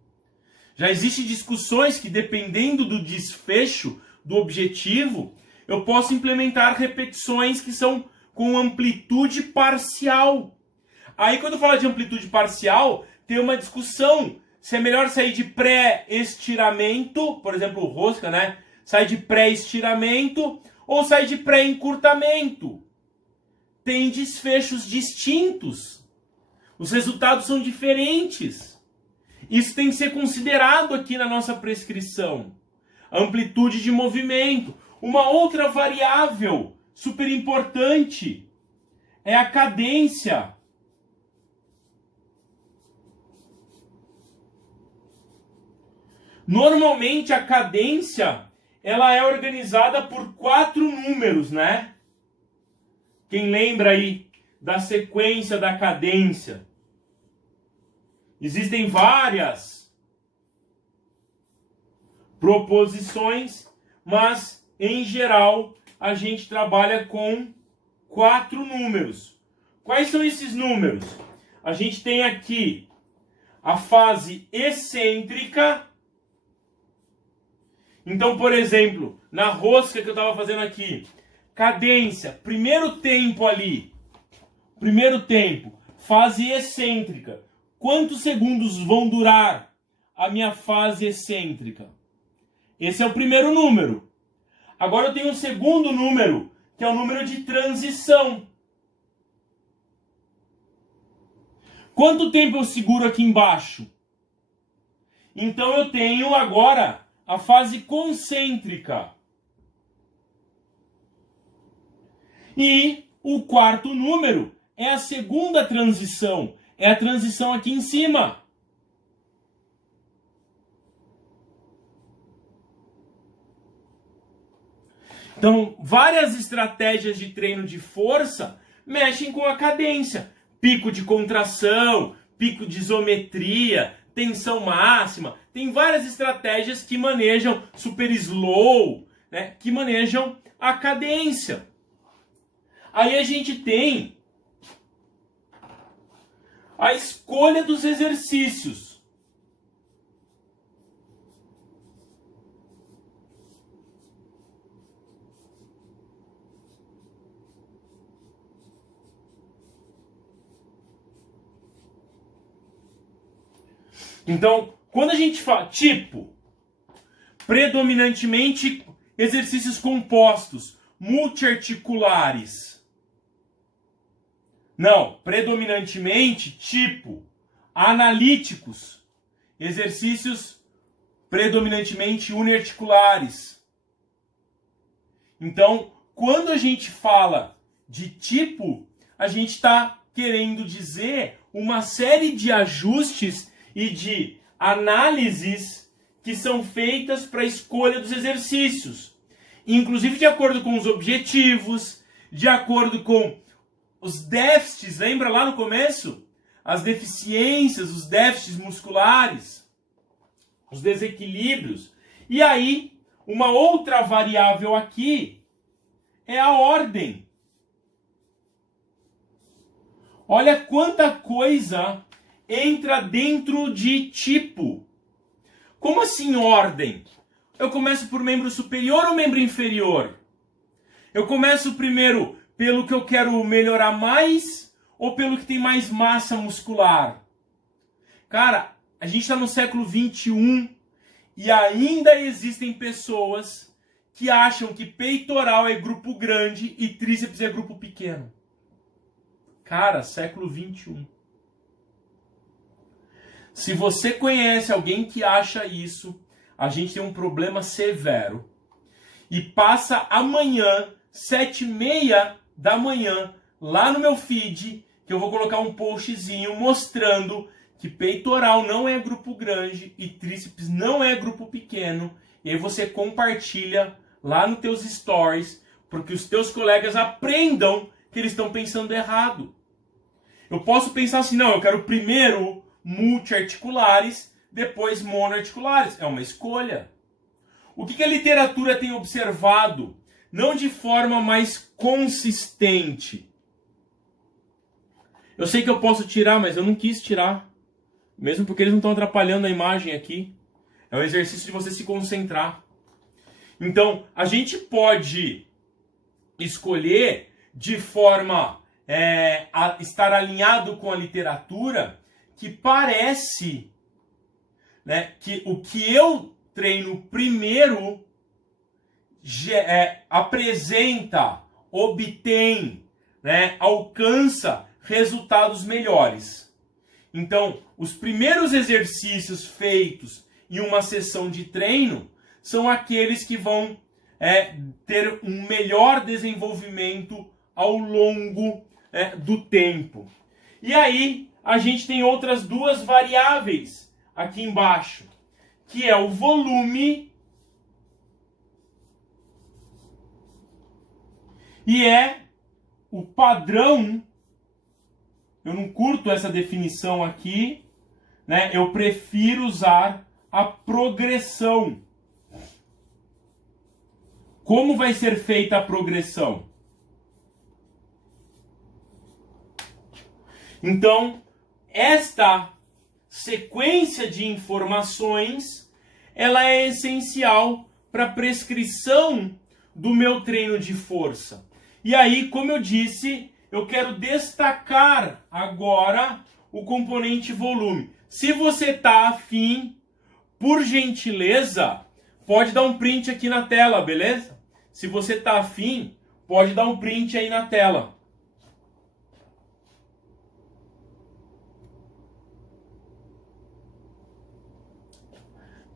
Já existem discussões que, dependendo do desfecho, do objetivo, eu posso implementar repetições que são com amplitude parcial. Aí, quando eu falo de amplitude parcial, tem uma discussão se é melhor sair de pré-estiramento, por exemplo, rosca, né? Sai de pré-estiramento ou sai de pré-encurtamento. Tem desfechos distintos. Os resultados são diferentes. Isso tem que ser considerado aqui na nossa prescrição. Amplitude de movimento. Uma outra variável super importante é a cadência. Normalmente a cadência ela é organizada por 4 números, né? Quem lembra aí da sequência da cadência? Existem várias proposições, mas em geral a gente trabalha com 4 números. Quais são esses números? A gente tem aqui a fase excêntrica. Então, por exemplo, na rosca que eu estava fazendo aqui, cadência, primeiro tempo ali, fase excêntrica. Quantos segundos vão durar a minha fase excêntrica? Esse é o primeiro número. Agora eu tenho o segundo número, que é o número de transição. Quanto tempo eu seguro aqui embaixo? Então eu tenho agora a fase concêntrica. E o quarto número é a segunda transição. É a transição aqui em cima. Então, várias estratégias de treino de força mexem com a cadência. Pico de contração, pico de isometria, tensão máxima. Tem várias estratégias que manejam super slow, né, que manejam a cadência. Aí a gente tem a escolha dos exercícios. Então, quando a gente fala tipo, predominantemente exercícios compostos, multiarticulares. Não, predominantemente tipo analíticos, exercícios predominantemente uniarticulares. Então, quando a gente fala de tipo, a gente está querendo dizer uma série de ajustes e de análises que são feitas para a escolha dos exercícios. Inclusive de acordo com os objetivos, de acordo com os déficits, lembra lá no começo? As deficiências, os déficits musculares, os desequilíbrios. E aí, uma outra variável aqui é a ordem. Olha quanta coisa entra dentro de tipo. Como assim ordem? Eu começo por membro superior ou membro inferior? Eu começo primeiro pelo que eu quero melhorar mais ou pelo que tem mais massa muscular? Cara, a gente está no século 21 e ainda existem pessoas que acham que peitoral é grupo grande e tríceps é grupo pequeno. Cara, século 21. Se você conhece alguém que acha isso, a gente tem um problema severo. E passa amanhã, 7h30 da manhã, lá no meu feed, que eu vou colocar um postzinho mostrando que peitoral não é grupo grande e tríceps não é grupo pequeno. E aí você compartilha lá nos teus stories, porque os teus colegas aprendam que eles estão pensando errado. Eu posso pensar assim, não, eu quero primeiro multiarticulares, depois monoarticulares. É uma escolha. O que a literatura tem observado? Não de forma mais consistente. Eu sei que eu posso tirar, mas eu não quis tirar. Mesmo porque eles não estão atrapalhando a imagem aqui. É um exercício de você se concentrar. Então, a gente pode escolher de forma a estar alinhado com a literatura que parece, né, que o que eu treino primeiro apresenta, obtém, né, alcança resultados melhores. Então, os primeiros exercícios feitos em uma sessão de treino são aqueles que vão ter um melhor desenvolvimento ao longo do tempo. E aí, a gente tem outras duas variáveis aqui embaixo, que é o volume e é o padrão. Eu não curto essa definição aqui, né? Eu prefiro usar a progressão. Como vai ser feita a progressão? Então, esta sequência de informações, ela é essencial para a prescrição do meu treino de força. E aí, como eu disse, eu quero destacar agora o componente volume. Se você está afim, por gentileza, pode dar um print aqui na tela, beleza? Se você está afim, pode dar um print aí na tela.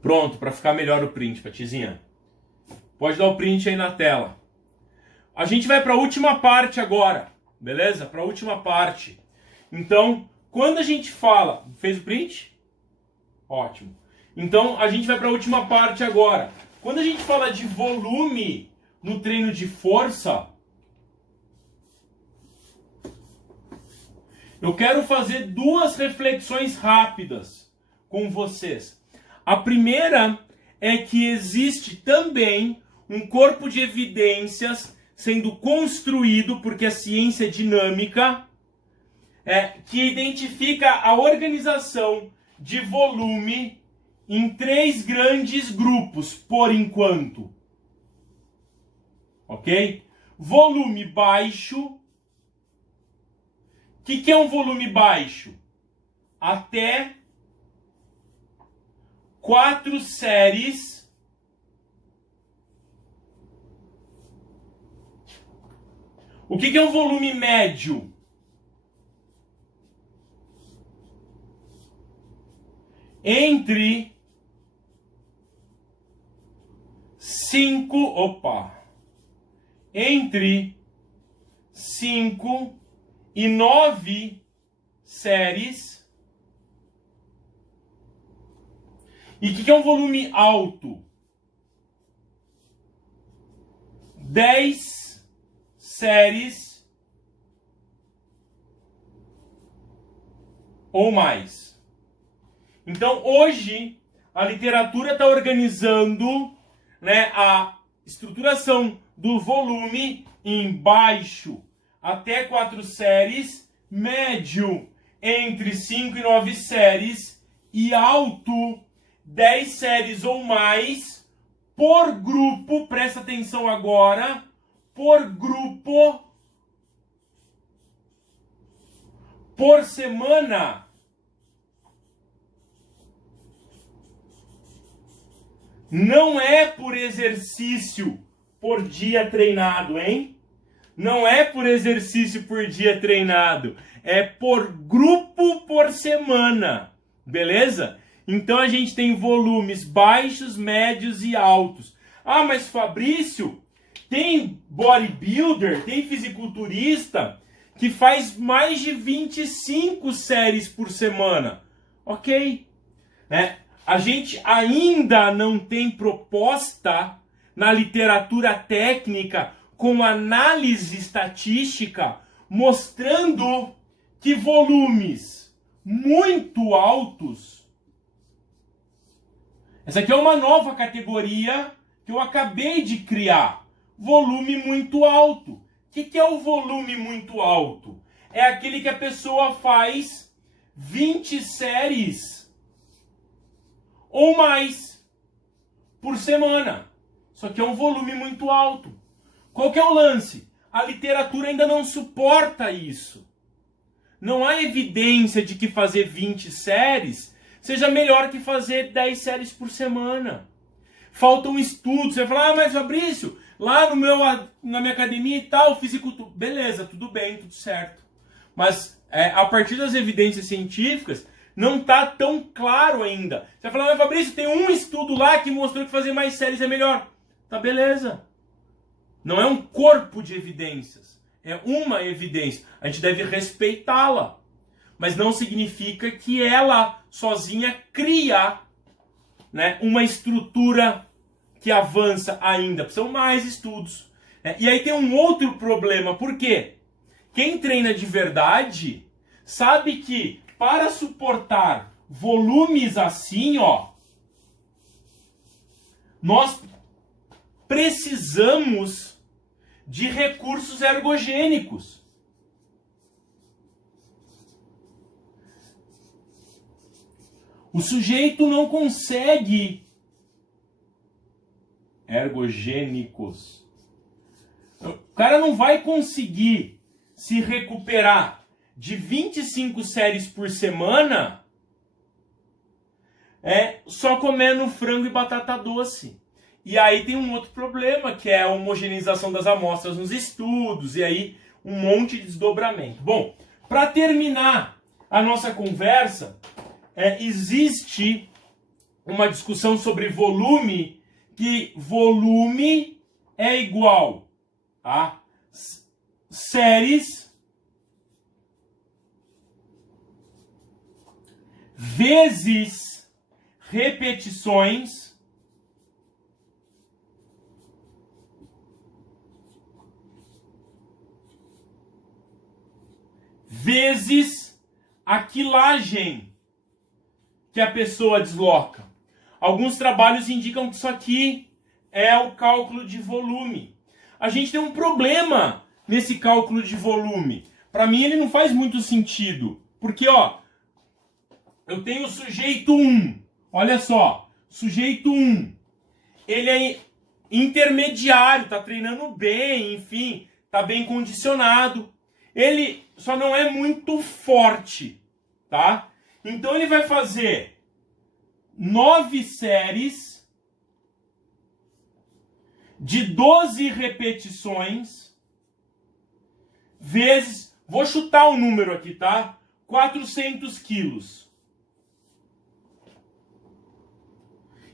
Pronto, para ficar melhor o print, Patizinha. Pode dar o print aí na tela. A gente vai para a última parte agora, beleza? Para a última parte. Então, quando a gente fala... Fez o print? Ótimo. Então, a gente vai para a última parte agora. Quando a gente fala de volume no treino de força, eu quero fazer duas reflexões rápidas com vocês. A primeira é que existe também um corpo de evidências sendo construído, porque a ciência é dinâmica, que identifica a organização de volume em 3 grandes grupos, por enquanto. Ok? Volume baixo. O que é um volume baixo? Até 4 séries O que é um volume médio? Entre 5 e 9 séries. E o que é um volume alto? 10 séries ou mais. Então, hoje, a literatura está organizando, né, a estruturação do volume em baixo até 4 séries, médio entre 5 e 9 séries e alto 10 séries ou mais por grupo, presta atenção agora, por grupo, por semana. Não é por exercício por dia treinado, hein? Não é por exercício por dia treinado. É por grupo por semana. Beleza? Então a gente tem volumes baixos, médios e altos. Ah, mas Fabrício, tem bodybuilder, tem fisiculturista que faz mais de 25 séries por semana. Ok. Né? A gente ainda não tem proposta na literatura técnica com análise estatística mostrando que volumes muito altos. Essa aqui é uma nova categoria que eu acabei de criar. Volume muito alto. O que é o volume muito alto? É aquele que a pessoa faz 20 séries ou mais por semana. Só que é um volume muito alto. Qual que é o lance? A literatura ainda não suporta isso. Não há evidência de que fazer 20 séries seja melhor que fazer 10 séries por semana. Faltam estudos. Você vai falar, mas Fabrício, lá na minha academia e tal, fisicultura. Beleza, tudo bem, tudo certo. Mas a partir das evidências científicas, não está tão claro ainda. Você vai falar, mas Fabrício, tem um estudo lá que mostrou que fazer mais séries é melhor. Tá, beleza. Não é um corpo de evidências. É uma evidência. A gente deve respeitá-la. Mas não significa que ela sozinha cria, né, uma estrutura que avança ainda. Precisam mais estudos. E aí tem um outro problema. Por quê? Quem treina de verdade sabe que para suportar volumes assim, ó, nós precisamos de recursos ergogênicos. O sujeito não consegue ergogênicos. O cara não vai conseguir se recuperar de 25 séries por semana só comendo frango e batata doce. E aí tem um outro problema, que é a homogeneização das amostras nos estudos, e aí um monte de desdobramento. Bom, para terminar a nossa conversa, existe uma discussão sobre volume, que volume é igual a séries vezes repetições vezes a quilagem que a pessoa desloca. Alguns trabalhos indicam que isso aqui é o cálculo de volume. A gente tem um problema nesse cálculo de volume. Para mim ele não faz muito sentido. Porque, ó, eu tenho o sujeito 1. Olha só, sujeito 1. Ele é intermediário, tá treinando bem, enfim, tá bem condicionado. Ele só não é muito forte, tá? Então ele vai fazer 9 séries de 12 repetições vezes, vou chutar um número aqui, tá? 400 quilos.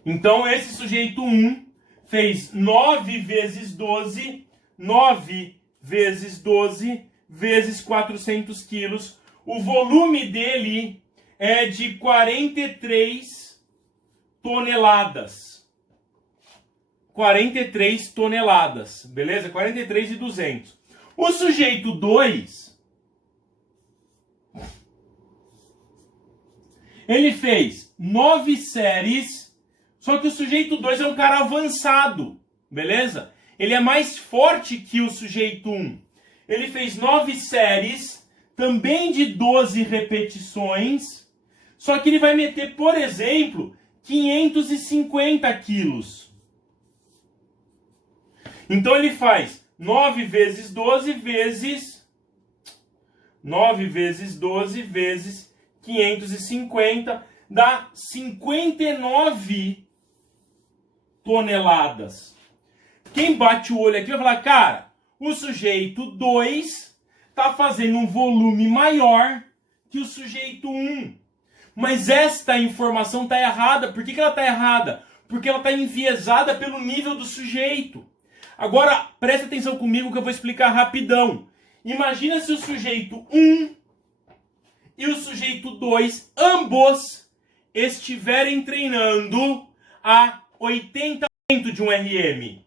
Então, esse sujeito 1 fez 9 vezes 12, 9 vezes 12 vezes 400 quilos. O volume dele é de 43 toneladas. 43 toneladas, beleza? 43.200. O sujeito 2, ele fez 9 séries, só que o sujeito 2 é um cara avançado, beleza? Ele é mais forte que o sujeito 1. Ele fez 9 séries, também de 12 repetições, só que ele vai meter, por exemplo, 550 quilos. Então ele faz 9 vezes 12 vezes 550, dá 59 toneladas. Quem bate o olho aqui vai falar, cara, o sujeito 2 está fazendo um volume maior que o sujeito 1. Mas esta informação está errada. Por que ela está errada? Porque ela está enviesada pelo nível do sujeito. Agora, presta atenção comigo que eu vou explicar rapidão. Imagina se o sujeito 1 e o sujeito 2, ambos, estiverem treinando a 80% de um RM.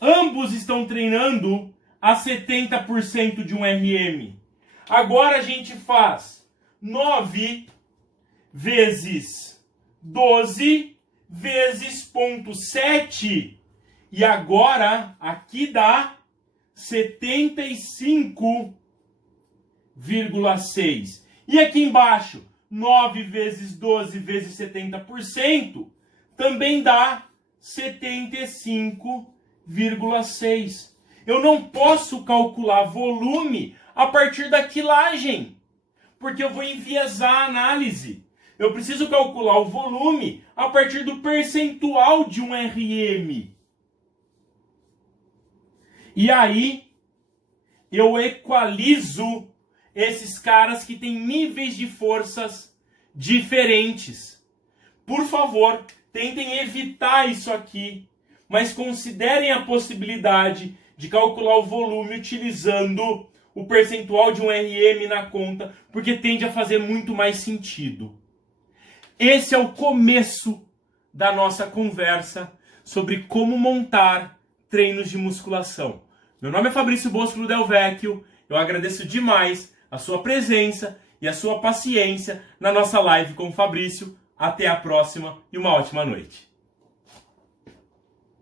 Ambos estão treinando a 70% de um RM. Agora a gente faz 9 vezes 12 vezes 0,7. E agora, aqui dá 75,6. E aqui embaixo, 9 vezes 12 vezes 70%, também dá 75,6. Eu não posso calcular volume a partir da quilagem, porque eu vou enviesar a análise. Eu preciso calcular o volume a partir do percentual de um RM. E aí, eu equalizo esses caras que têm níveis de forças diferentes. Por favor, tentem evitar isso aqui, mas considerem a possibilidade de calcular o volume utilizando o percentual de um RM na conta, porque tende a fazer muito mais sentido. Esse é o começo da nossa conversa sobre como montar treinos de musculação. Meu nome é Fabrício Bosco Del Vecchio, eu agradeço demais a sua presença e a sua paciência na nossa live com o Fabrício. Até a próxima e uma ótima noite.